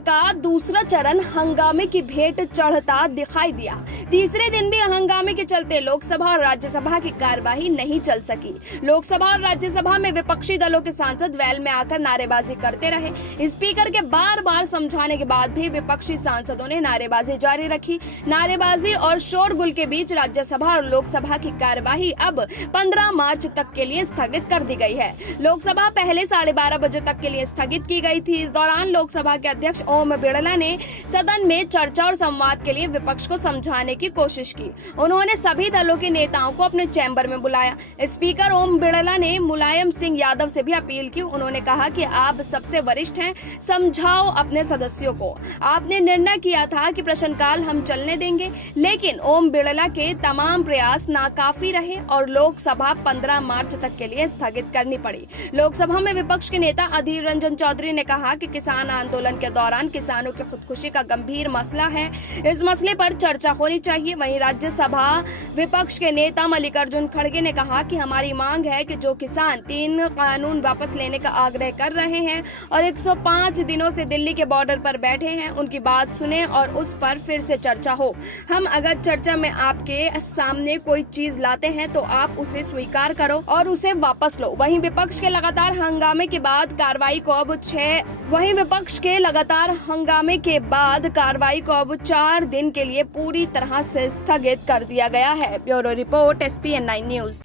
का दूसरा चरण हंगामे की भेंट चढ़ता दिखाई दिया। तीसरे दिन भी हंगामे के चलते लोकसभा और राज्यसभा की कार्यवाही नहीं चल सकी। लोकसभा और राज्यसभा में विपक्षी दलों के सांसद वेल में आकर नारेबाजी करते रहे। स्पीकर के बार बार समझाने के बाद भी विपक्षी सांसदों ने नारेबाजी जारी रखी। नारेबाजी और शोरगुल के बीच राज्यसभा और लोकसभा की कार्यवाही अब 15 मार्च तक के लिए स्थगित कर दी गई है। लोकसभा पहले 12:30 बजे तक के लिए स्थगित की गई थी। इस दौरान लोकसभा के अध्यक्ष ओम बिड़ला ने सदन में चर्चा और संवाद के लिए विपक्ष को समझाने की कोशिश की। उन्होंने सभी दलों के नेताओं को अपने चैम्बर में बुलाया। स्पीकर ओम बिड़ला ने मुलायम सिंह यादव से भी अपील की। उन्होंने कहा कि आप सबसे वरिष्ठ हैं, समझाओ अपने सदस्यों को। आपने निर्णय किया था कि प्रश्नकाल हम चलने देंगे, लेकिन ओम बिड़ला के तमाम प्रयास नाकाफी रहे और लोकसभा 15 मार्च तक के लिए स्थगित करनी पड़ी। लोकसभा में विपक्ष के नेता अधीर रंजन चौधरी ने कहा कि किसान आंदोलन के दौरान किसानों की खुदकुशी का गंभीर मसला है, इस मसले पर चर्चा होनी चाहिए। वहीं राज्यसभा विपक्ष के नेता मल्लिकार्जुन खड़गे ने कहा कि हमारी मांग है कि जो किसान 3 कानून वापस लेने का आग्रह कर रहे हैं और 105 दिनों से दिल्ली के बॉर्डर पर बैठे हैं, उनकी बात सुने और उस पर फिर से चर्चा हो। हम अगर चर्चा में आपके सामने कोई चीज लाते हैं तो आप उसे स्वीकार करो और उसे वापस लो। वहीं विपक्ष के लगातार हंगामे के बाद कार्रवाई को अब 4 दिन के लिए पूरी तरह से स्थगित कर दिया गया है। Bureau report SPN9 news.